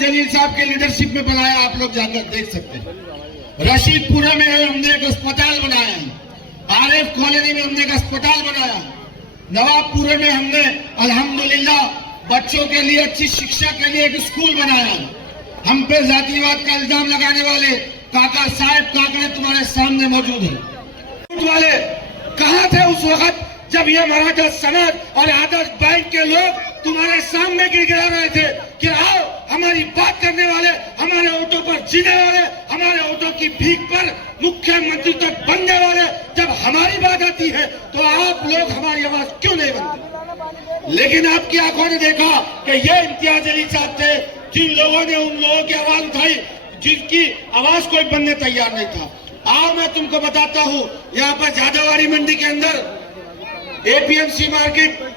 जलील साहब के लीडरशिप में बनाया, आप लोग जाकर देख सकते हैं। रशीदपुरा में हमने एक अस्पताल बनाया, आरिफ कॉलोनी में हमने एक अस्पताल बनाया, नवाबपुरा में हमने अल्हम्दुलिल्लाह बच्चों के लिए अच्छी शिक्षा के लिए एक स्कूल बनाया। हम पे जातिवाद का इल्जाम लगाने वाले काका साहब काकड़े तुम्हारे सामने मौजूद हैं। वाले कहां थे उस वक्त जब ये मराठा समाज और आदर्श बैंक के लोग तुम्हारे सामने गिड़गिड़ा रहे थे कि आओ हमारी बात करने वाले, हमारे ऑटो पर जीने वाले, हमारे ऑटो की भीख पर मुख्यमंत्री तक बनने वाले, जब हमारी बात आती है तो आप लोग हमारी आवाज क्यों नहीं बनती? लेकिन आपकी आंखों ने देखा कि ये इम्तियाज अली साहब थे जिन लोगों ने उन लोगों की आवाज उठाई जिनकी आवाज कोई बनने तैयार नहीं था। आओ मैं तुमको बताता हूँ, यहाँ पर जादववाड़ी मंडी के अंदर एपीएमसी मार्केट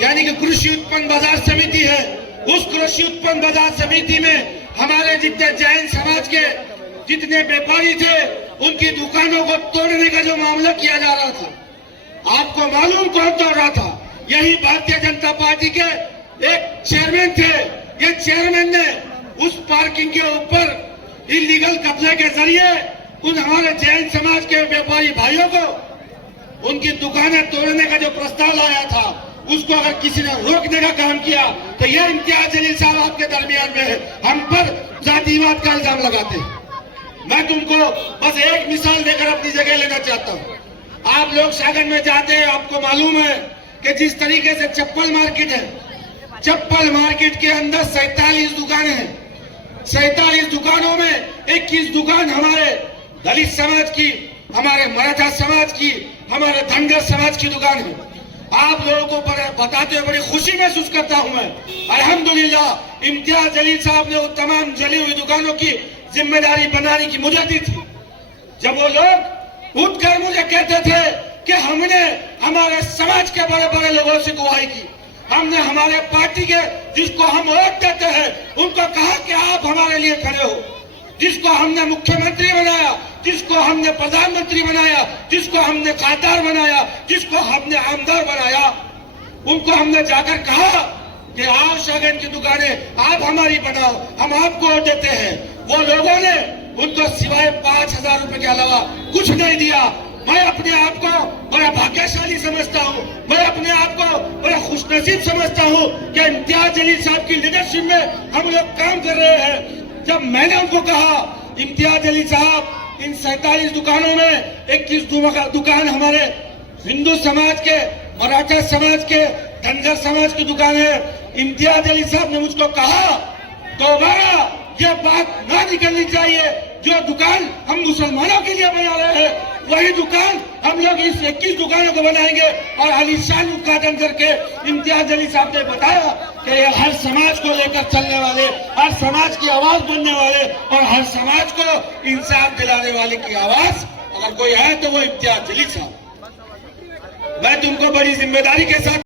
यानी कि कृषि उत्पन्न बाजार समिति है। उस कृषि उत्पन्न बाजार समिति में हमारे जितने जैन समाज के जितने व्यापारी थे उनकी दुकानों को तोड़ने का जो मामला किया जा रहा था, आपको मालूम कौन तोड़ रहा था? यही भारतीय जनता पार्टी के एक चेयरमैन थे। ये चेयरमैन ने उस पार्किंग के ऊपर इलीगल कब्जे के जरिए उन हमारे जैन समाज के व्यापारी भाइयों को उनकी दुकानें तोड़ने का जो प्रस्ताव लाया था उसको अगर किसी ने रोकने का काम किया तो ये इम्तियाज जलील साहब आपके दरमियान में हम पर जातिवाद का इल्जाम लगाते हैं। मैं तुमको बस एक मिसाल देकर अपनी जगह लेना चाहता हूँ। आप लोग सागर में जाते हैं, आपको मालूम है कि जिस तरीके से चप्पल मार्केट है, चप्पल मार्केट के अंदर 47 दुकानें हैं। 47 दुकानों में 21 दुकान हमारे दलित समाज की, हमारे मराठा समाज की, हमारे धनगर समाज की दुकान है। आप लोगों को बताते हुए बड़ी खुशी महसूस करता हूं मैं। अल्हम्दुलिल्लाह इम्तियाज जलील साहब ने वो तमाम जली हुई दुकानों की जिम्मेदारी बनाने की मुझे दी थी। जब वो लोग उठकर मुझे कहते थे कि हमने हमारे समाज के बड़े बड़े लोगों से गुहाई की, हमने हमारे पार्टी के जिसको हम वोट देते हैं उनको कहा कि आप हमारे लिए खड़े हो, जिसको हमने मुख्यमंत्री बनाया, जिसको हमने प्रधानमंत्री बनाया, जिसको हमने खासदार बनाया, जिसको हमने आमदार बनाया, उनको हमने जाकर कहा कि आओ शागन की दुकानें आप हमारी बनाओ, हम आपको वोट देते हैं। वो लोगों ने उनको सिवाय 5,000 रुपए के अलावा कुछ नहीं दिया। मैं अपने आप को बड़ा भाग्यशाली समझता हूँ, मैं अपने आप को बड़ा खुशनसीब समझता हूँ कि इम्तियाज जलील साहब की लीडरशिप में हम लोग काम कर रहे हैं। जब मैंने उनको कहा इम्तियाज जलील साहब इन 47 दुकानों में 21 दुकान हमारे हिंदू समाज के, मराठा समाज के, धनगर समाज की दुकान है, इम्तियाज जलील साहब ने मुझको कहा दोबारा ये बात ना निकलनी चाहिए, जो दुकान हम मुसलमानों के लिए बना रहे हैं वही दुकान हम लोग इस 21 दुकानों को बनाएंगे। और आलीशान उद्घाटन करके इम्तियाज जलील साहब ने बताया कि ये हर समाज को लेकर चलने वाले, हर समाज की आवाज बनने वाले और हर समाज को इंसाफ दिलाने वाले की आवाज अगर कोई है तो वो इम्तियाज जलील साहब। मैं तुमको बड़ी जिम्मेदारी के साथ,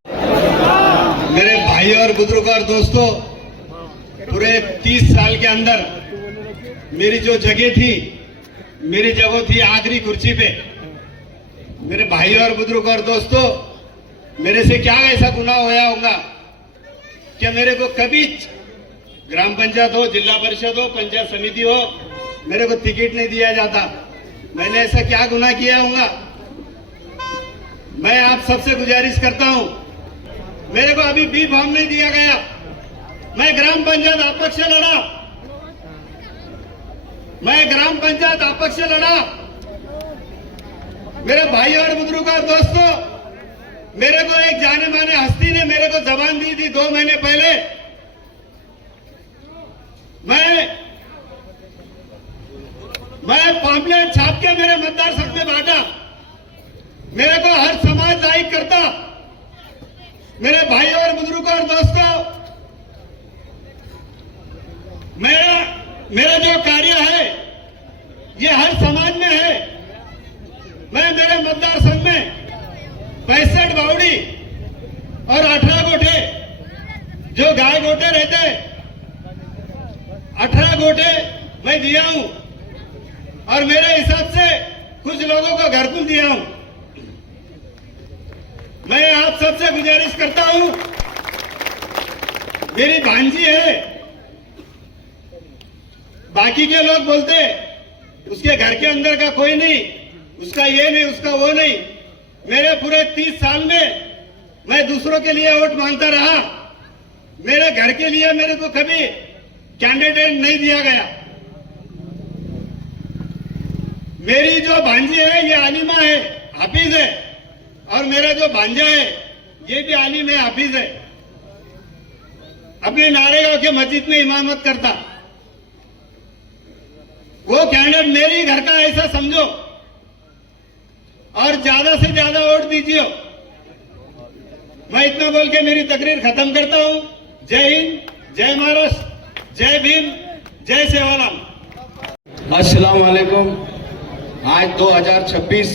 मेरे भाई और बुजुर्ग और दोस्तों, पूरे 30 साल के अंदर मेरी जो जगह थी, मेरी जगह थी आखिरी कुर्सी पे। मेरे भाई और बुजुर्ग और दोस्तों, मेरे से क्या ऐसा गुनाह होया होगा कि मेरे को कभी ग्राम पंचायत हो, जिला परिषद हो, पंचायत समिति हो, मेरे को टिकट नहीं दिया जाता। मैंने ऐसा क्या गुनाह किया होगा? मैं आप सबसे गुजारिश करता हूं, मेरे को अभी बी फॉर्म नहीं दिया गया। मैं ग्राम पंचायत अपक्ष लड़ा, मैं ग्राम पंचायत अपक्ष लड़ा। मेरे भाई और बुजुर्ग और दोस्तों, मेरे को एक जाने माने हस्ती ने मेरे को जबान दी थी 2 महीने पहले। मैं पॉम्पलेट छाप के मेरे मतदार संघ में बांटा। मेरे को हर समाज लाइक करता। मेरे भाई और बुजुर्ग और दोस्तों, मेरा जो कार्य है ये हर समाज में है। मैं मेरे मतदार संघ में 65 बावड़ी और 18 गोटे जो गाय गोटे रहते 18 गोटे मैं दिया हूं और मेरे हिसाब से कुछ लोगों को घरकुल दिया हूं। मैं आप सबसे गुजारिश करता हूं, मेरी भांजी है बाकी के लोग बोलते उसके घर के अंदर का कोई नहीं, उसका ये नहीं, उसका वो नहीं। मेरे पूरे 30 साल में मैं दूसरों के लिए वोट मांगता रहा। मेरे घर के लिए मेरे को कभी कैंडिडेट नहीं दिया गया। मेरी जो भांजी है ये आलिमा है, हाफिज है, और मेरा जो भांजा है ये भी आलिम है, हाफिज है। अपने नारेगांव के मस्जिद में इमामत करता। वो कैंडिडेट मेरे ही घर का ऐसा समझो और ज्यादा से ज्यादा वोट दीजिए। मैं इतना बोल के मेरी तकरीर खत्म करता हूं। जय हिंद, जय महाराष्ट्र, जय भीम, जय सेवालाल। अस्सलाम वालेकुम। आज 2026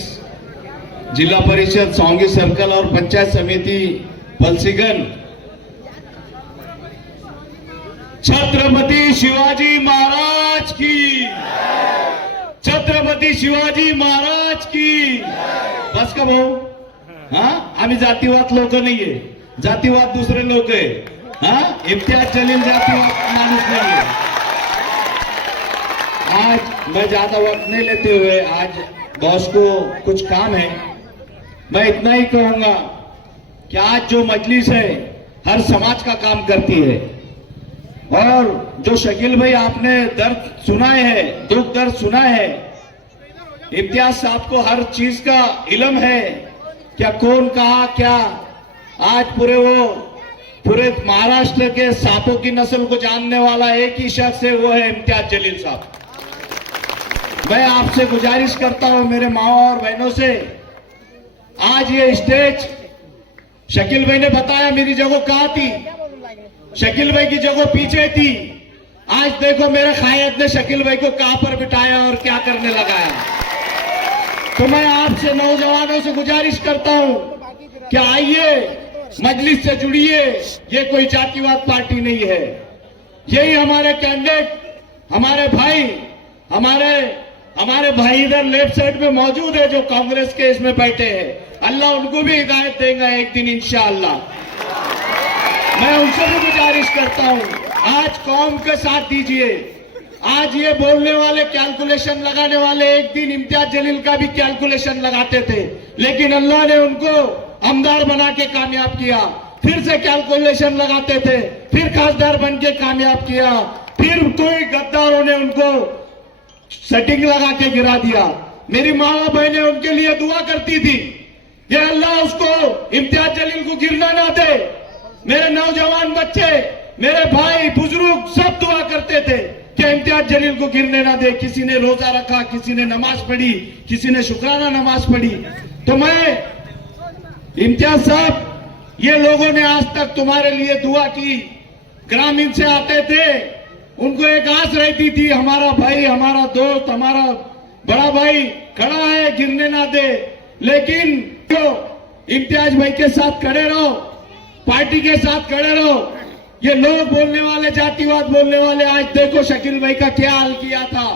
जिला परिषद सौंगी सर्कल और पंचायत समिति पलसीगन छत्रपति शिवाजी महाराज की, छत्रपति शिवाजी महाराज की। बस का भाऊ, हाँ आम्ही जातीवाद लोक नाहीये, जातीवाद दुसरे लोक आहे। हाँ इम्तियाज जलील जातीवाद माणूस नाहीये। आज मैं ज्यादा वक्त नहीं लेते हुए, आज बॉस को कुछ काम है, मैं इतना ही कहूंगा कि आज जो मजलिस है हर समाज का काम करती है। और जो शकील भाई आपने दर्द सुनाए है, दुख दर्द सुना है, इम्तियाज साहब को हर चीज का इल्म है, क्या कौन कहा क्या। आज पूरे महाराष्ट्र के सांपों की नस्ल को जानने वाला एक ही शख्स है, वो है इम्तियाज जलील साहब। मैं आपसे गुजारिश करता हूं मेरे माँ और बहनों से, आज ये स्टेज शकील भाई ने बताया मेरी जगह कहाँ थी, शकील भाई की जगह पीछे थी। आज देखो मेरे कायद ने शकील भाई को कहां पर बिठाया और क्या करने लगाया। तो मैं आपसे नौजवानों से गुजारिश करता हूं कि आइए मजलिस से जुड़िए। ये कोई जातिवाद पार्टी नहीं है, यही हमारे कैंडिडेट, हमारे भाई इधर लेफ्ट साइड में मौजूद है जो कांग्रेस के इसमें बैठे हैं। अल्लाह उनको भी हिदायत देगा एक दिन इंशाअल्लाह। मैं उनसे भी गुजारिश करता हूं, आज कौम के साथ दीजिए। आज ये बोलने वाले, कैलकुलेशन लगाने वाले एक दिन इम्तियाज जलील का भी कैलकुलेशन लगाते थे, लेकिन अल्लाह ने उनको आमदार बना के कामयाब किया। फिर से कैलकुलेशन लगाते थे, फिर खासदार बन के कामयाब किया, फिर कोई गद्दारों ने उनको सेटिंग लगा के गिरा दिया। मेरी माँ बहनें उनके लिए दुआ करती थी, ये अल्लाह उसको इम्तियाज जलील को गिरना ना दे। मेरे नौजवान बच्चे, मेरे भाई बुजुर्ग सब दुआ करते थे कि इम्तियाज जलील को गिरने ना दे। किसी ने रोजा रखा, किसी ने नमाज पढ़ी, किसी ने शुक्राना नमाज पढ़ी। तो मैं इम्तियाज साहब, ये लोगों ने आज तक तुम्हारे लिए दुआ की। ग्रामीण से आते थे, उनको एक आस रहती थी, हमारा भाई, हमारा दोस्त, हमारा बड़ा भाई खड़ा है, गिरने ना दे। लेकिन इम्तियाज भाई के साथ खड़े रहो, पार्टी के साथ खड़े रहो। ये लोग बोलने वाले, जातिवाद बोलने वाले, आज देखो शकील भाई का क्या हाल किया था,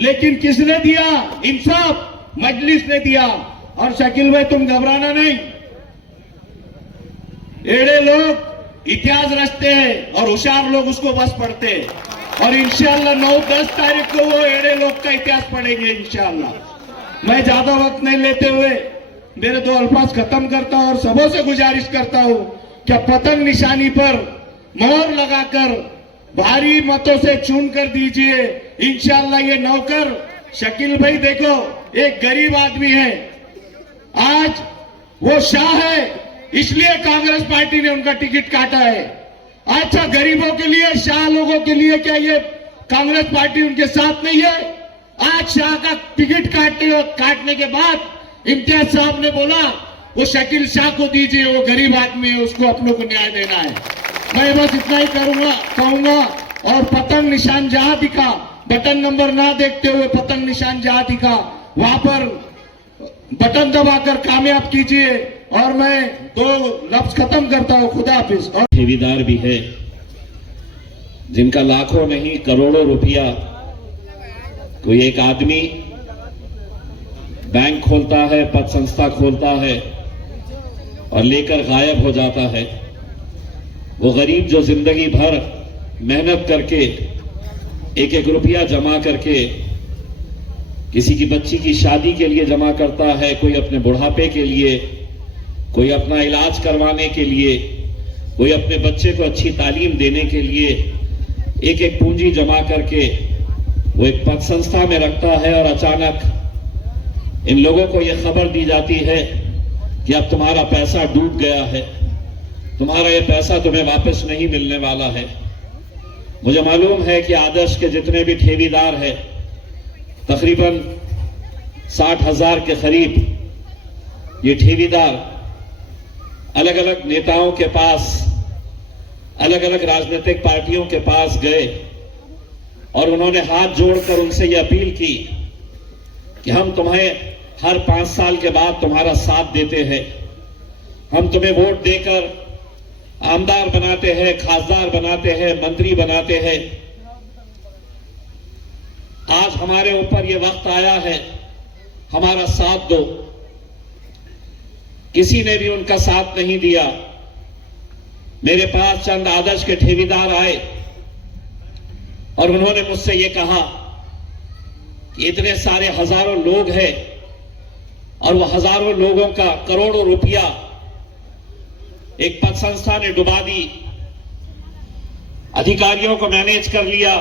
लेकिन किसने दिया इंसाफ? मजलिस ने दिया। और शकील भाई तुम घबराना नहीं, एड़े लोग इतिहास रचते हैं और होशियार लोग उसको बस पढ़ते हैं। और इंशाअल्लाह 9-10 तारीख को वो एड़े लोग का इतिहास पढ़ेंगे इंशाअल्लाह। मैं ज्यादा वक्त नहीं लेते हुए मेरे 2 अल्फाज खत्म करता हूं और सबों से गुजारिश करता हूं कि पतंग निशानी पर मोहर लगाकर भारी मतों से चुन कर दीजिए इंशाअल्लाह। ये नौकर शकील भाई देखो एक गरीब आदमी है, आज वो शाह है, इसलिए कांग्रेस पार्टी ने उनका टिकट काटा है। अच्छा गरीबों के लिए, शाह लोगों के लिए क्या ये कांग्रेस पार्टी उनके साथ नहीं है? आज शाह का टिकट काटने के बाद इम्तियाज साहब ने बोला वो शकील शाह को दीजिए, वो गरीब आदमी है, उसको अपनों को न्याय देना है। मैं बस इतना ही कहूंगा। और पतंग निशान जहां दिखा, बटन नंबर ना देखते हुए पतंग निशान जहां दिखा वहां पर बटन दबाकर कामयाब कीजिए। और मैं 2 लफ्ज खत्म करता हूं, खुदा हाफिज। और ठेकेदार भी है जिनका लाखों नहीं करोड़ों रुपया, कोई एक आदमी बैंक खोलता है, पद संस्था खोलता है और लेकर गायब हो जाता है। वो गरीब जो जिंदगी भर मेहनत करके एक एक रुपया जमा करके किसी की बच्ची की शादी के लिए जमा करता है, कोई अपने बुढ़ापे के लिए, कोई अपना इलाज करवाने के लिए, कोई अपने बच्चे को अच्छी तालीम देने के लिए एक एक पूंजी जमा करके वो एक पद संस्था में रखता है। और अचानक इन लोगों को यह खबर दी जाती है कि अब तुम्हारा पैसा डूब गया है, तुम्हारा यह पैसा तुम्हें वापस नहीं मिलने वाला है। मुझे मालूम है कि आदर्श के जितने भी ठेवीदार हैं, तकरीबन 60,000 के करीब ये ठेवीदार अलग अलग नेताओं के पास, अलग अलग राजनीतिक पार्टियों के पास गए और उन्होंने हाथ जोड़कर उनसे यह अपील की कि हम तुम्हें हर 5 साल के बाद तुम्हारा साथ देते हैं, हम तुम्हें वोट देकर आमदार बनाते हैं, खासदार बनाते हैं, मंत्री बनाते हैं। आज हमारे ऊपर यह वक्त आया है, हमारा साथ दो। किसी ने भी उनका साथ नहीं दिया। मेरे पास चंद आदर्श के ठेवीदार आए और उन्होंने मुझसे यह कहा कि इतने सारे हजारों लोग हैं और वह हजारों लोगों का करोड़ों रुपया एक पद संस्था ने डुबा दी। अधिकारियों को मैनेज कर लिया,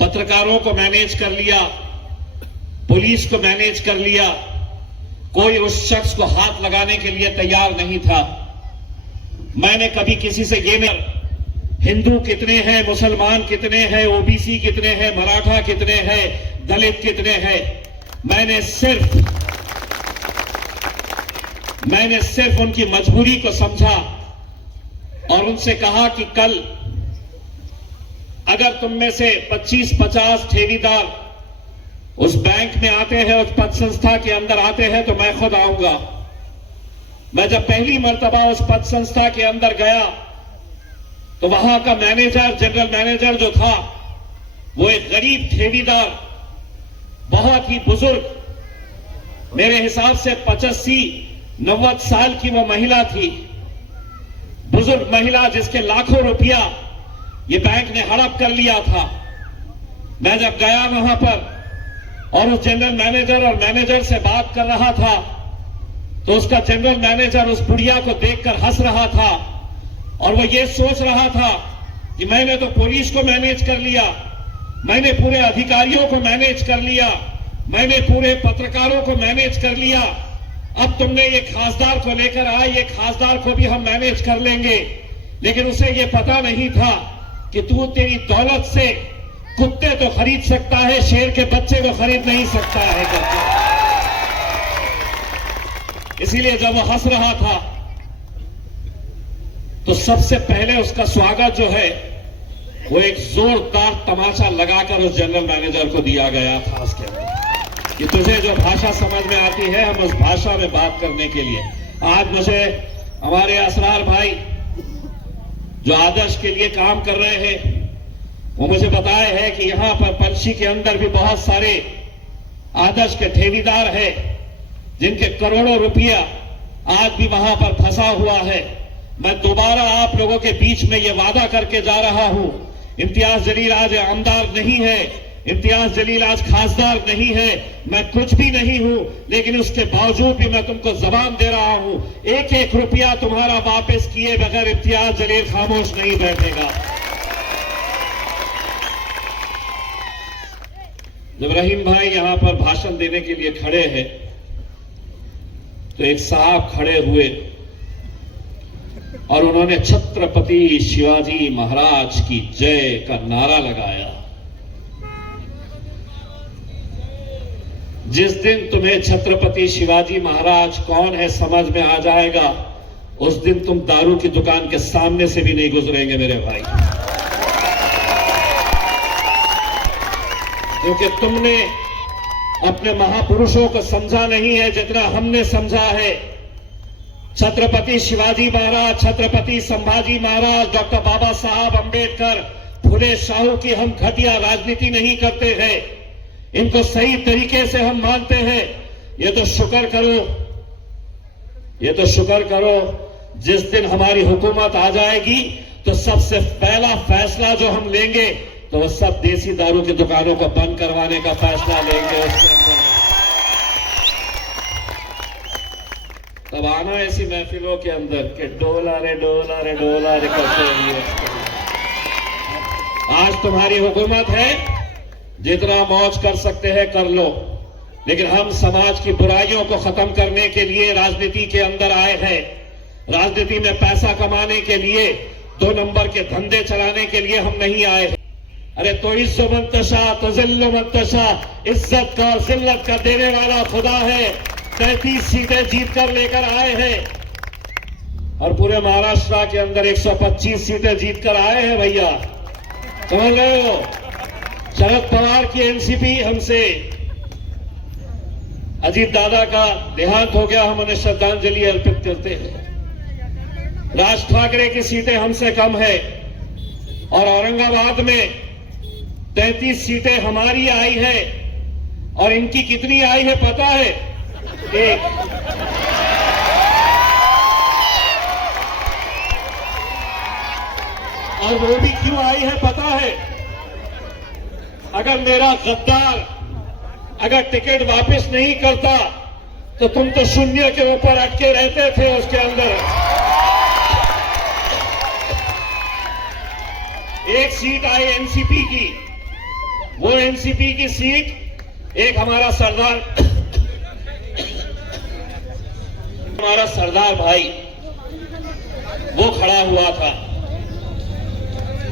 पत्रकारों को मैनेज कर लिया, पुलिस को मैनेज कर लिया। कोई उस शख्स को हाथ लगाने के लिए तैयार नहीं था। मैंने कभी किसी से ये नहीं, हिंदू कितने हैं, मुसलमान कितने हैं, ओबीसी कितने हैं, मराठा कितने हैं, दलित कितने हैं, मैंने सिर्फ उनकी मजबूरी को समझा और उनसे कहा कि कल अगर तुम में से 25-50 ठेवीदार उस बैंक में आते हैं, उस पद संस्था के अंदर आते हैं, तो मैं खुद आऊंगा। मैं जब पहली मर्तबा उस पद संस्था के अंदर गया तो वहां का मैनेजर, जनरल मैनेजर जो था, वो एक गरीब ठेवीदार, बहुत ही बुजुर्ग, मेरे हिसाब से 85-90 साल की वो महिला थी, बुजुर्ग महिला जिसके लाखों रुपया ये बैंक ने हड़प कर लिया था। मैं जब गया वहां पर और उस जनरल मैनेजर और मैनेजर से बात कर रहा था तो उसका जनरल मैनेजर उस बुढ़िया को देखकर हंस रहा था और वो ये सोच रहा था कि मैंने तो पुलिस को मैनेज कर लिया, मैंने पूरे अधिकारियों को मैनेज कर लिया, मैंने पूरे पत्रकारों को मैनेज कर लिया, अब तुमने ये खासदार को लेकर आए, ये खासदार को भी हम मैनेज कर लेंगे। लेकिन उसे ये पता नहीं था कि तू तेरी दौलत से कुत्ते तो खरीद सकता है, शेर के बच्चे को खरीद नहीं सकता है करके। इसीलिए जब वो हंस रहा था तो सबसे पहले उसका स्वागत जो है वो एक जोरदार तमाचा लगाकर उस जनरल मैनेजर को दिया गया था उसके अंदर कि तुझे जो भाषा समझ में आती है हम उस भाषा में बात करने के लिए। आज मुझे हमारे असरार भाई जो आदर्श के लिए काम कर रहे हैं वो मुझे बताए हैं कि यहां पर पंछी के अंदर भी बहुत सारे आदर्श के ठेवीदार हैं जिनके करोड़ों रुपया आज भी वहां पर फंसा हुआ है। मैं दोबारा आप लोगों के बीच में ये वादा करके जा रहा हूं, इम्तियाज जलील आज आमदार नहीं है, इम्तियाज जलील आज खासदार नहीं है, मैं कुछ भी नहीं हूं, लेकिन उसके बावजूद भी मैं तुमको जबान दे रहा हूं, एक एक रुपया तुम्हारा वापस किए बगैर इम्तियाज जलील खामोश नहीं बैठेगा। जब रहीम भाई यहां पर भाषण देने के लिए खड़े हैं तो एक साहब खड़े हुए और उन्होंने छत्रपति शिवाजी महाराज की जय का नारा लगाया। जिस दिन तुम्हें छत्रपति शिवाजी महाराज कौन है समझ में आ जाएगा, उस दिन तुम दारू की दुकान के सामने से भी नहीं गुजरेंगे मेरे भाई, क्योंकि तुमने अपने महापुरुषों को समझा नहीं है जितना हमने समझा है। छत्रपति शिवाजी महाराज, छत्रपति संभाजी महाराज, डॉक्टर बाबा साहब अंबेडकर, फुले शाहू की हम घटिया राजनीति नहीं करते हैं, इनको सही तरीके से हम मानते हैं। ये तो शुक्र करो जिस दिन हमारी हुकूमत आ जाएगी तो सबसे पहला फैसला जो हम लेंगे तो वो सब देसी दारू की दुकानों को बंद करवाने का फैसला लेंगे उसके अंदर। तब आना ऐसी महफिलों के अंदर कि डोला रे डोला रे डोला रे करते रहिए। आज तुम्हारी हुकूमत है, जितना मौज कर सकते हैं कर लो, लेकिन हम समाज की बुराइयों को खत्म करने के लिए राजनीति के अंदर आए हैं। राजनीति में पैसा कमाने के लिए, 2 नंबर के धंधे चलाने के लिए हम नहीं आए हैं। अरे तो इज्जत मंतशा तजल्लु मंतशा, इज्जत का और जिल्लत का देने वाला खुदा है। 33 सीटें जीत कर लेकर आए हैं और पूरे महाराष्ट्र के अंदर 125 सीटें जीत कर आए हैं भैया, समझ रहे हो। शरद पवार की एनसीपी हमसे, अजीत दादा का देहांत हो गया, हम उन्हें श्रद्धांजलि अर्पित करते हैं। राज ठाकरे की सीटें हमसे कम है और औरंगाबाद में 33 सीटें हमारी आई है और इनकी कितनी आई है पता है? 1। और वो भी क्यों आई है पता है? अगर मेरा गद्दार अगर टिकट वापस नहीं करता तो तुम तो शून्य के ऊपर अटके रहते थे उसके अंदर। 1 सीट आई एनसीपी की, वो एनसीपी की सीट एक हमारा सरदार भाई वो खड़ा हुआ था।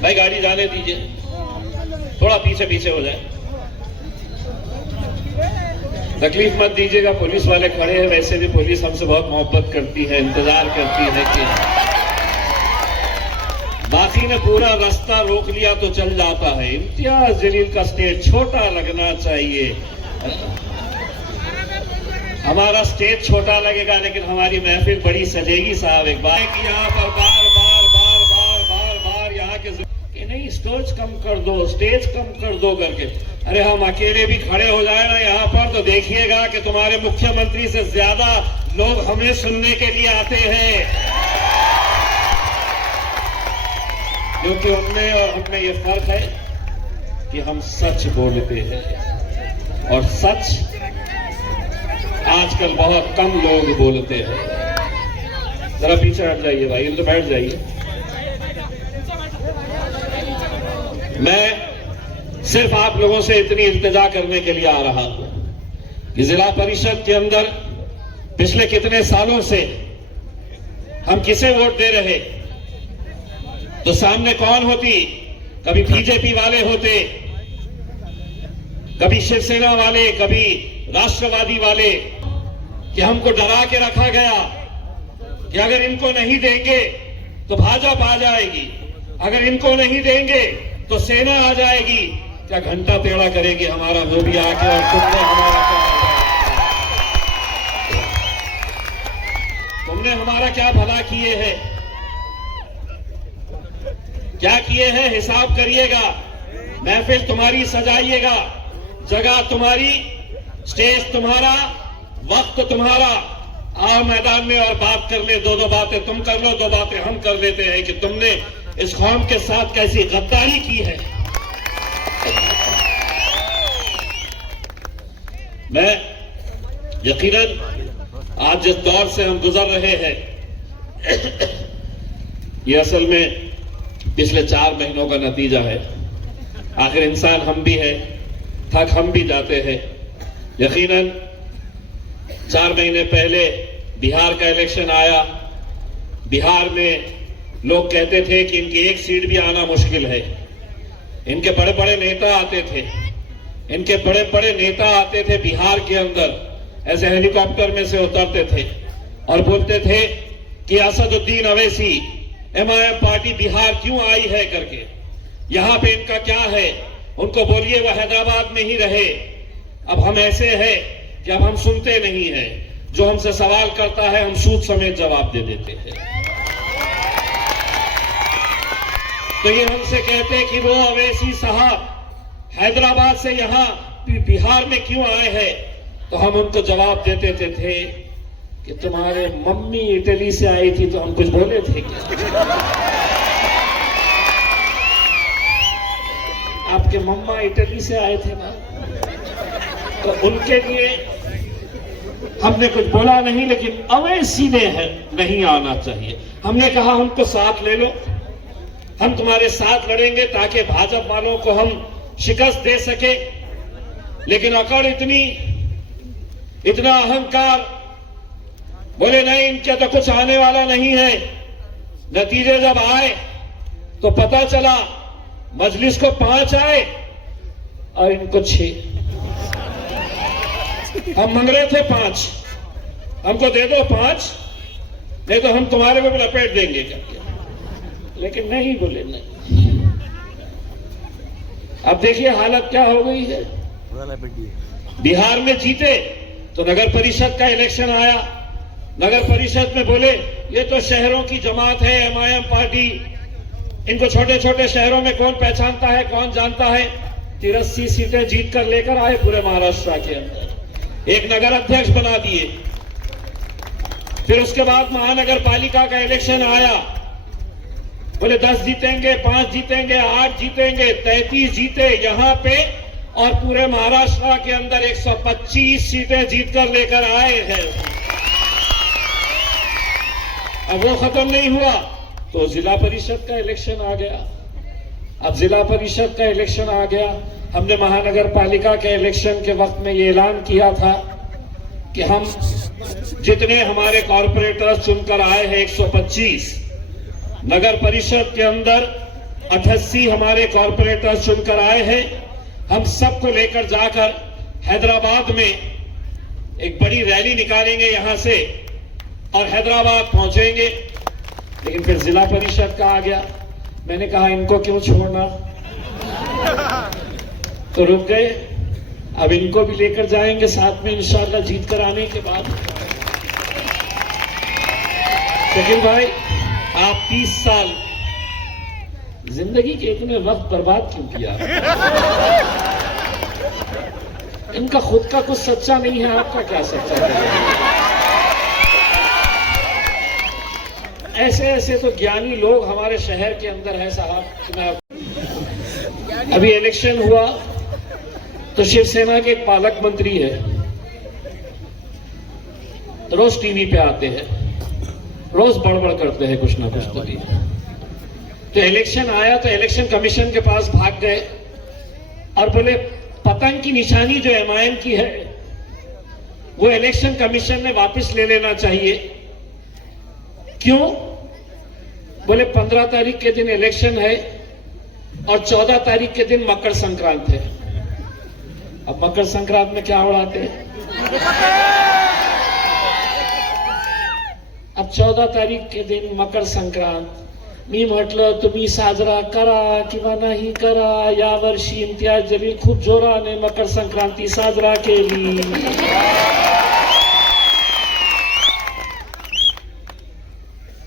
भाई गाड़ी जाने दीजिए, थोड़ा पीछे पीछे हो जाए, तकलीफ मत दीजिएगा। पुलिस वाले खड़े हैं, वैसे भी पुलिस हमसे बहुत मोहब्बत करती है, इंतजार करती है कि बाकी ने पूरा रास्ता रोक लिया तो चल जाता है। इम्तियाज जलील का स्टेज छोटा लगना चाहिए। हमारा स्टेज छोटा लगेगा लेकिन हमारी महफिल बड़ी सजेगी साहब। एक बार कि यहाँ पर बार बार यहाँ के कि नहीं स्टेज कम कर दो, स्टेज कम कर दो करके। अरे हम अकेले भी खड़े हो जाए ना यहाँ पर तो देखिएगा कि तुम्हारे मुख्यमंत्री से ज्यादा लोग हमें सुनने के लिए आते हैं, क्योंकि उनमें और हममें ये फर्क है कि हम सच बोलते हैं और सच आजकल बहुत कम लोग बोलते हैं। जरा पीछे हट जाइए भाई, तो बैठ जाइए। मैं सिर्फ आप लोगों से इतनी इल्तिजा करने के लिए आ रहा हूं कि जिला परिषद के अंदर पिछले कितने सालों से हम किसे वोट दे रहे तो सामने कौन होती? कभी बीजेपी वाले होते, कभी शिवसेना वाले, कभी राष्ट्रवादी वाले, कि हमको डरा के रखा गया कि अगर इनको नहीं देंगे तो भाजपा आ जाएगी, अगर इनको नहीं देंगे तो सेना आ जाएगी। क्या घंटा टेढ़ा करेगी हमारा वो भी आके और तुमने हमारा तुमने हमारा क्या भला किए हैं, क्या किए हैं हिसाब करिएगा। महफिल तुम्हारी सजाइएगा, जगह तुम्हारी, स्टेज तुम्हारा, वक्त तुम्हारा। आओ मैदान में और बात कर ले, 2 बातें तुम कर लो, 2 बातें हम कर लेते हैं कि तुमने इस कौम के साथ कैसी गद्दारी की है। मैं यकीनन आज जिस दौर से हम गुजर रहे हैं ये असल में पिछले 4 महीनों का नतीजा है। आखिर इंसान हम भी हैं, थक हम भी जाते हैं। यकीनन 4 महीने पहले बिहार का इलेक्शन आया। बिहार में लोग कहते थे कि इनकी 1 सीट भी आना मुश्किल है। इनके बड़े बड़े नेता आते थे, इनके बड़े बड़े नेता आते थे बिहार के अंदर, ऐसे हेलीकॉप्टर में से उतरते थे और बोलते थे कि असदुद्दीन अवैसी एमआईएम पार्टी बिहार क्यों आई है करके, यहां पे इनका क्या है, उनको बोलिए वो हैदराबाद में ही रहे। अब हम ऐसे हैं कि अब हम सुनते नहीं हैं, जो हमसे सवाल करता है हम सूद समेत जवाब दे देते हैं। तो ये हमसे कहते हैं कि वो अवैसी साहब हैदराबाद से यहां बिहार में क्यों आए हैं, तो हम उनको जवाब देते थे कि तुम्हारे मम्मी इटली से आई थी तो हम कुछ बोले थे क्या? आपके मम्मा इटली से आए थे ना, तो उनके लिए हमने कुछ बोला नहीं, लेकिन अवै सीधे है नहीं आना चाहिए। हमने कहा उनको साथ ले लो, हम तुम्हारे साथ लड़ेंगे ताकि भाजपा वालों को हम शिकस्त दे सके। लेकिन अकड़ इतना अहंकार, बोले नहीं इनके तो कुछ आने वाला नहीं है। नतीजे जब आए तो पता चला मजलिस को 5 आए और इनको 6। हम मांग रहे थे 5, हमको दे दो 5, नहीं तो हम तुम्हारे को भी लपेट देंगे करके, लेकिन नहीं बोले नहीं। अब देखिए हालत क्या हो गई है। बिहार में जीते तो नगर परिषद का इलेक्शन आया, नगर परिषद में बोले ये तो शहरों की जमात है एमआईएम पार्टी, इनको छोटे छोटे शहरों में कौन पहचानता है कौन जानता है। 83 सीटें जीत कर लेकर आए पूरे महाराष्ट्र के अंदर, एक नगर अध्यक्ष बना दिए। फिर उसके बाद महानगर पालिका का इलेक्शन आया, बोले 10 जीतेंगे, 5 जीतेंगे, 8 जीतेंगे, 33 जीते यहां पे, और पूरे महाराष्ट्र के अंदर 125 सीटें जीतकर लेकर आए हैं। अब वो खत्म नहीं हुआ तो जिला परिषद का इलेक्शन आ गया। अब जिला परिषद का इलेक्शन आ गया, हमने महानगर पालिका के इलेक्शन के वक्त में ये ऐलान किया था कि हम जितने हमारे कॉर्पोरेटर्स चुनकर आए हैं 125, नगर परिषद के अंदर 88 हमारे कॉर्पोरेटर्स चुनकर आए हैं, हम सबको लेकर जाकर हैदराबाद में एक बड़ी रैली निकालेंगे यहां से और हैदराबाद पहुंचेंगे। लेकिन फिर जिला परिषद का आ गया, मैंने कहा इनको क्यों छोड़ना, तो रुक गए। अब इनको भी लेकर जाएंगे साथ में इंशाअल्लाह जीत कर आने के बाद। शकील भाई आप 30 साल जिंदगी के इतने वक्त बर्बाद क्यों किया? इनका खुद का कुछ सच्चा नहीं है, आपका क्या सच्चा है? ऐसे ऐसे तो ज्ञानी लोग हमारे शहर के अंदर है साहब। अभी इलेक्शन हुआ तो शिवसेना के एक पालक मंत्री है, रोज टीवी पे आते हैं, रोज बड़बड़ करते हैं कुछ ना कुछ। तो इलेक्शन आया तो इलेक्शन कमीशन के पास भाग गए और बोले पतंग की निशानी जो एमआईएम की है वो इलेक्शन कमीशन ने वापस ले लेना चाहिए। क्यों? बोले 15 तारीख के दिन इलेक्शन है और 14 तारीख के दिन मकर संक्रांत है। अब मकर संक्रांत में क्या उड़ाते हैं? अब 14 तारीख के दिन मकर संक्रांत, मी म्हटलं तुम्ही साजरा करा किंवा नाही करा, यावर्षी इम्तियाज जलील खूप जोराने मकर संक्रांती साजरा केली।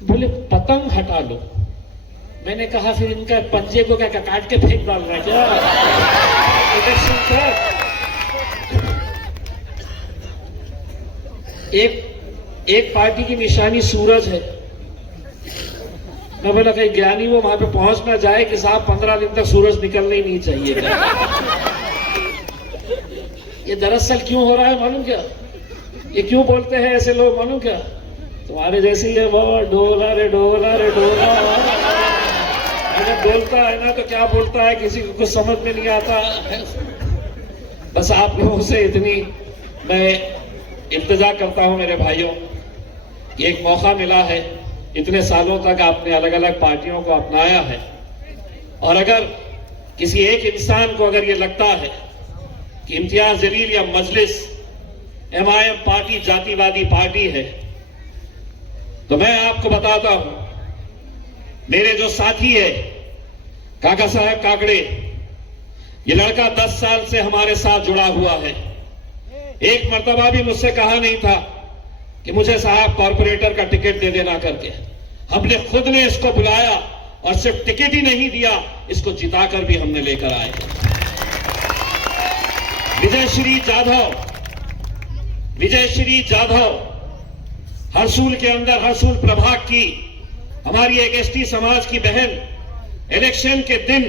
बोले पतंग हटा लो। मैंने कहा फिर इनका पंजे को क्या काट के फेंक डालना है क्या? इलेक्शन तक एक पार्टी की निशानी सूरज है। मैं बोला कहीं ज्ञानी वो वहां पे पहुंच ना जाए कि साहब 15 दिन तक सूरज निकलना ही नहीं चाहिए। ये दरअसल क्यों हो रहा है मालूम क्या? ये क्यों बोलते हैं ऐसे लोग मालूम क्या? तुम्हारे जैसे ही है वो डोला रे डोला रे डोला। अगर बोलता है ना तो क्या बोलता है किसी को कुछ समझ में नहीं आता। बस आप लोगों से इतनी मैं इल्तिजा करता हूं मेरे भाइयों, एक मौका मिला है, इतने सालों तक आपने अलग अलग पार्टियों को अपनाया है, और अगर किसी एक इंसान को अगर ये लगता है कि इम्तियाज जलील या मजलिस एमआईएम पार्टी जातिवादी पार्टी है, तो मैं आपको बताता हूं, मेरे जो साथी है काका साहब काकड़े, ये लड़का 10 साल से हमारे साथ जुड़ा हुआ है। एक मर्तबा भी मुझसे कहा नहीं था कि मुझे साहब कॉर्पोरेटर का टिकट दे देना करके। हमने खुद ने इसको बुलाया और सिर्फ टिकट ही नहीं दिया, इसको जिताकर भी हमने लेकर आए। विजय श्री जाधव हरसूल के अंदर हरसूल प्रभाग की हमारी एक एसटी समाज की बहन इलेक्शन के दिन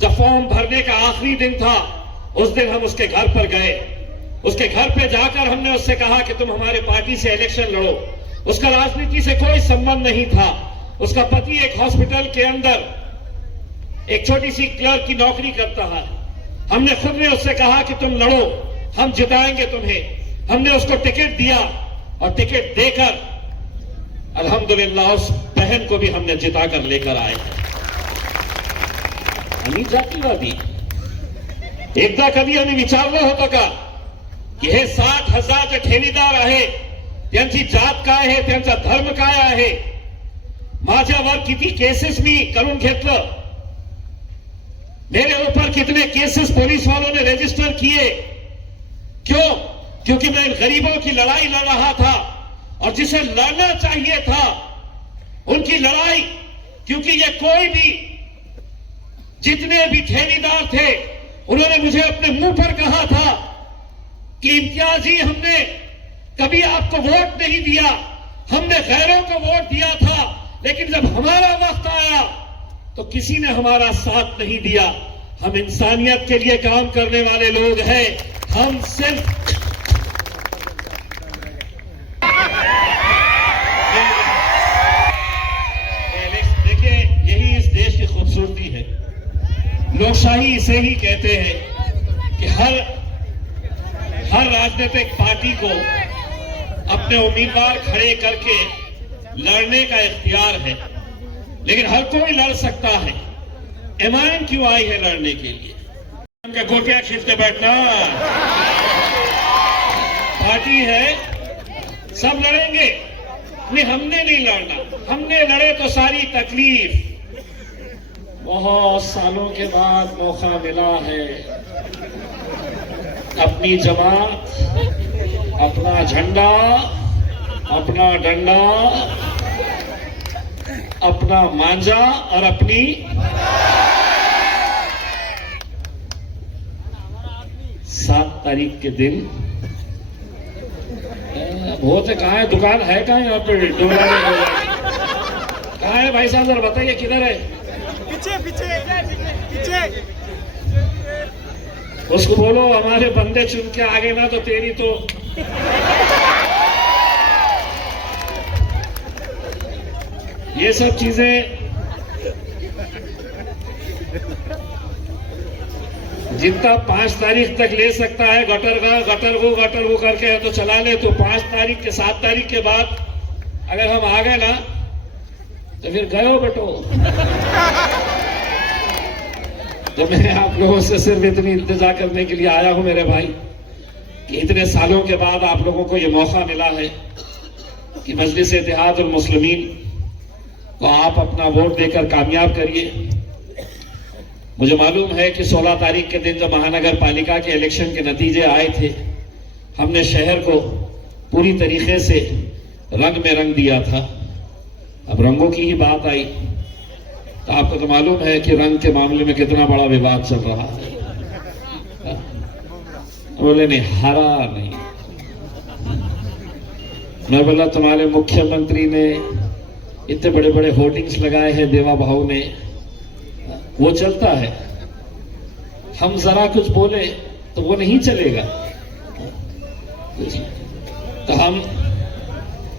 जब फॉर्म भरने का आखिरी दिन था, उस दिन हम उसके घर पर गए। उसके घर पे जाकर हमने उससे कहा कि तुम हमारे पार्टी से इलेक्शन लड़ो। उसका राजनीति से कोई संबंध नहीं था। उसका पति एक हॉस्पिटल के अंदर एक छोटी सी क्लर्क की नौकरी करता है। हमने खुद ने उससे कहा कि तुम लड़ो, हम जिताएंगे तुम्हें। हमने उसको टिकट दिया और टिकट देकर अल्हम्दुलिल्लाह उस बहन को भी हमने जिताकर लेकर आए। आम्ही जातीवादी एकदा कधी आम्ही विचारलं होतं का की हे 60,000 जे ठेवीदार आहे त्यांची जात काय आहे, त्यांचा धर्म काय आहे, माझ्यावर किती केसेस मी करून घेतलं, मेरे ऊपर कितने केसेस पुलिस वालों ने रजिस्टर किए। क्यों? क्योंकि मैं गरीबों की लड़ाई लड़ रहा था और जिसे लड़ना चाहिए था उनकी लड़ाई। क्योंकि ये कोई भी, जितने भी ठेवीदार थे, उन्होंने मुझे अपने मुंह पर कहा था कि इम्तियाज जी, हमने कभी आपको वोट नहीं दिया, हमने गैरों को वोट दिया था, लेकिन जब हमारा वक्त आया तो किसी ने हमारा साथ नहीं दिया। हम इंसानियत के लिए काम करने वाले लोग हैं। हम सिर्फ देखिए, यही इस देश की खूबसूरती है। लोकशाही इसे ही कहते हैं कि हर राजनीतिक पार्टी को अपने उम्मीदवार खड़े करके लड़ने का इख्तियार है, लेकिन हर कोई लड़ सकता है। एमआईएम क्यों आई है लड़ने के लिए? उनका गोटियां खींच के बैठना पार्टी है, सब लड़ेंगे। नहीं, हमने नहीं लड़ना। हमने लड़े तो सारी तकलीफ। बहुत सालों के बाद मौका मिला है अपनी जमात, अपना झंडा, अपना डंडा, अपना मांझा और अपनी सात तारीख के दिन बहुत है। कहाँ है? दुकान है कहाँ यहाँ पे? डोला कहाँ है भाई साहब, जरा बताइए किधर है? पीछे पीछे पीछे। उसको बोलो हमारे बंदे चुन के आगे ना तो तेरी तो ये सब चीजें जितना 5 तारीख तक ले सकता है गटर वो करके है तो चला ले। तो 5 तारीख के 7 तारीख के बाद अगर हम आ गए ना तो फिर गए हो बेटो। तो मैं आप लोगों से सिर्फ इतनी इंतजार करने के लिए आया हूं मेरे भाई कि इतने सालों के बाद आप लोगों को ये मौका मिला है कि मजलिस इत्तेहादुल मुस्लिमीन को आप अपना वोट देकर कामयाब करिए। मुझे मालूम है कि 16 तारीख के दिन जब महानगर पालिका के इलेक्शन के नतीजे आए थे, हमने शहर को पूरी तरीके से रंग में रंग दिया था। अब रंगों की ही बात आई तो आपको तो मालूम है कि रंग के मामले में कितना बड़ा विवाद चल रहा है। बोले नहीं, हरा नहीं। मैं बोला तुम्हारे मुख्यमंत्री ने इतने बड़े बड़े होर्डिंग्स लगाए हैं देवा भाव ने, वो चलता है। हम जरा कुछ बोले तो वो नहीं चलेगा।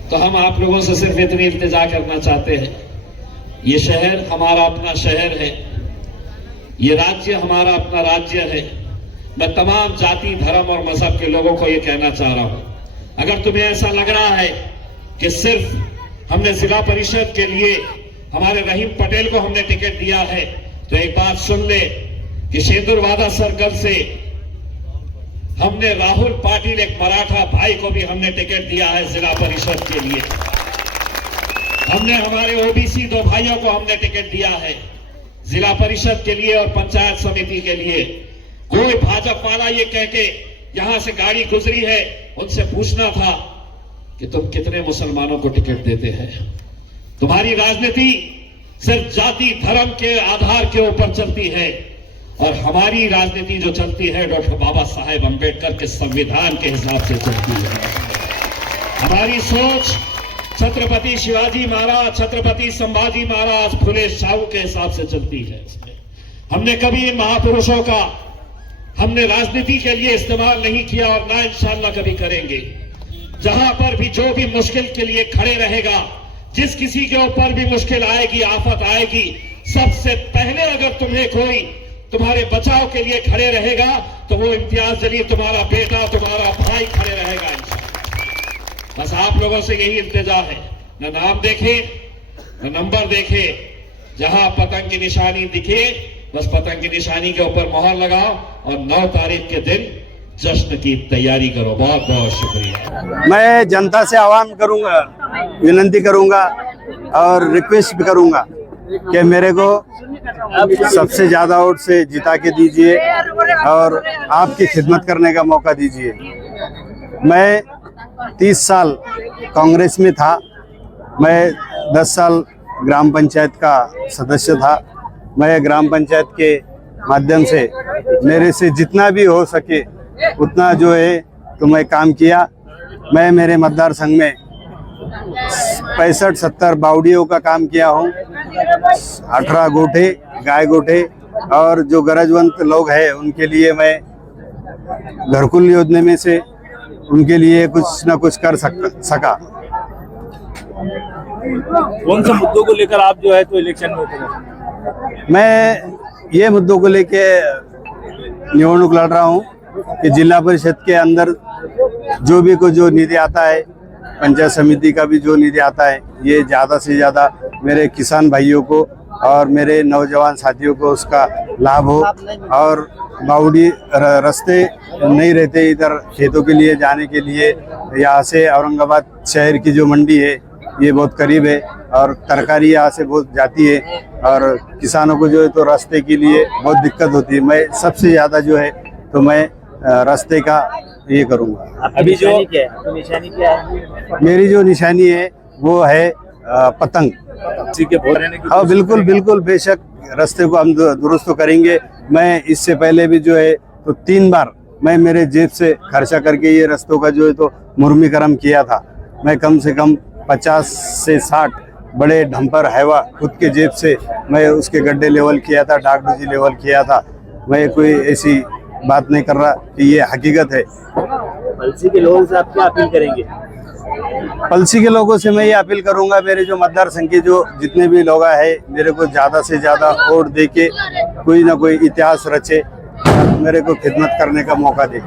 तो हम आप लोगों से सिर्फ इतनी इल्तिजा करना चाहते हैं, ये शहर हमारा अपना शहर है, ये राज्य हमारा अपना राज्य है। मैं तमाम जाति, धर्म और मजहब के लोगों को ये कहना चाह रहा हूं, अगर तुम्हें ऐसा लग रहा है कि सिर्फ हमने जिला परिषद के लिए हमारे रहीम पटेल को हमने टिकट दिया है, तो एक बात सुन ले कि शेंदुरवादा सर्कल से हमने राहुल पाटिल, एक मराठा भाई को भी हमने टिकट दिया है जिला परिषद के लिए। हमने हमारे ओबीसी 2 भाइयों को हमने टिकट दिया है जिला परिषद के लिए और पंचायत समिति के लिए। कोई भाजपा वाला ये कह के यहां से गाड़ी गुजरी है, उनसे पूछना था कि तुम कितने मुसलमानों को टिकट देते हैं। तुम्हारी राजनीति सिर्फ जाति धर्म के आधार के ऊपर चलती है और हमारी राजनीति जो चलती है डॉक्टर बाबा साहेब अंबेडकर के संविधान के हिसाब से चलती है। हमारी सोच छत्रपति शिवाजी महाराज, छत्रपति संभाजी महाराज, फुले शाहू के हिसाब से चलती है। हमने कभी इन महापुरुषों का हमने राजनीति के लिए इस्तेमाल नहीं किया और ना इंशाअल्लाह कभी करेंगे। जहां पर भी जो भी मुश्किल के लिए खड़े रहेगा, जिस किसी के ऊपर भी मुश्किल आएगी, आफत आएगी, सबसे पहले अगर तुम्हें कोई तुम्हारे बचाव के लिए खड़े रहेगा तो वो इम्तियाज जलील तुम्हारा बेटा, तुम्हारा भाई खड़े रहेगा इंशाअल्लाह। बस आप लोगों से यही इंतजार है, न नाम देखे न नंबर देखे, जहां पतंग की निशानी दिखे बस पतंग की निशानी के ऊपर मोहर लगाओ और 9 तारीख के दिन जश्न की तैयारी करो। बहुत बहुत शुक्रिया। मैं जनता से आह्वान करूंगा, विनती करूंगा और रिक्वेस्ट भी करूंगा कि मेरे को सबसे ज्यादा वोट से जिता के दीजिए और आपकी खिदमत करने का मौका दीजिए। मैं 30 साल कांग्रेस में था, मैं 10 साल ग्राम पंचायत का सदस्य था। मैं ग्राम पंचायत के माध्यम से मेरे से जितना भी हो सके उतना जो है तो मैं काम किया। मैं मेरे मतदार संघ में 65-70 बावड़ियों का काम किया हूँ, 18 गोठे, गाय गोठे, और जो गरजवंत लोग हैं उनके लिए मैं घरकुल योजना में से उनके लिए कुछ न कुछ कर सका। कौन से मुद्दों को लेकर आप जो है तो इलेक्शन में उतरे? मैं ये मुद्दों को लेके निवडणूक लड़ रहा हूँ कि जिला परिषद के अंदर जो भी कुछ जो निधि आता है, पंचायत समिति का भी जो निधि आता है, ये ज़्यादा से ज़्यादा मेरे किसान भाइयों को और मेरे नौजवान साथियों को उसका लाभ हो। और बावड़ी रास्ते नहीं रहते इधर खेतों के लिए जाने के लिए, यहाँ से औरंगाबाद शहर की जो मंडी है ये बहुत करीब है और तरकारी यहाँ से बहुत जाती है और किसानों को जो है तो रास्ते के लिए बहुत दिक्कत होती है। मैं सबसे ज़्यादा जो है तो मैं रास्ते का ये करूँगा। अभी जो निशानी क्या है? मेरी जो निशानी है वो है पतंग। ठीक है, हाँ बिल्कुल बिल्कुल, बेशक रास्ते को हम दुरुस्त तो करेंगे। मैं इससे पहले भी जो है तो 3 बार मैं मेरे जेब से खर्चा करके ये रास्तों का जो है तो मुर्मीकरण किया था। मैं कम से कम 50 से 60 बड़े डंपर हैवा खुद के जेब से मैं उसके गड्ढे लेवल किया था, डागडूजी लेवल किया था। मैं कोई ऐसी बात नहीं कर रहा कि ये हकीकत है। पलसी के लोगों से आप क्या अपील करेंगे? पलसी के लोगों से मैं ये अपील करूंगा, मेरे जो मतदार संघ के जो जितने भी लोग हैं मेरे को ज़्यादा से ज़्यादा वोट दे के कोई ना कोई इतिहास रचे, मेरे को खिदमत करने का मौका दे।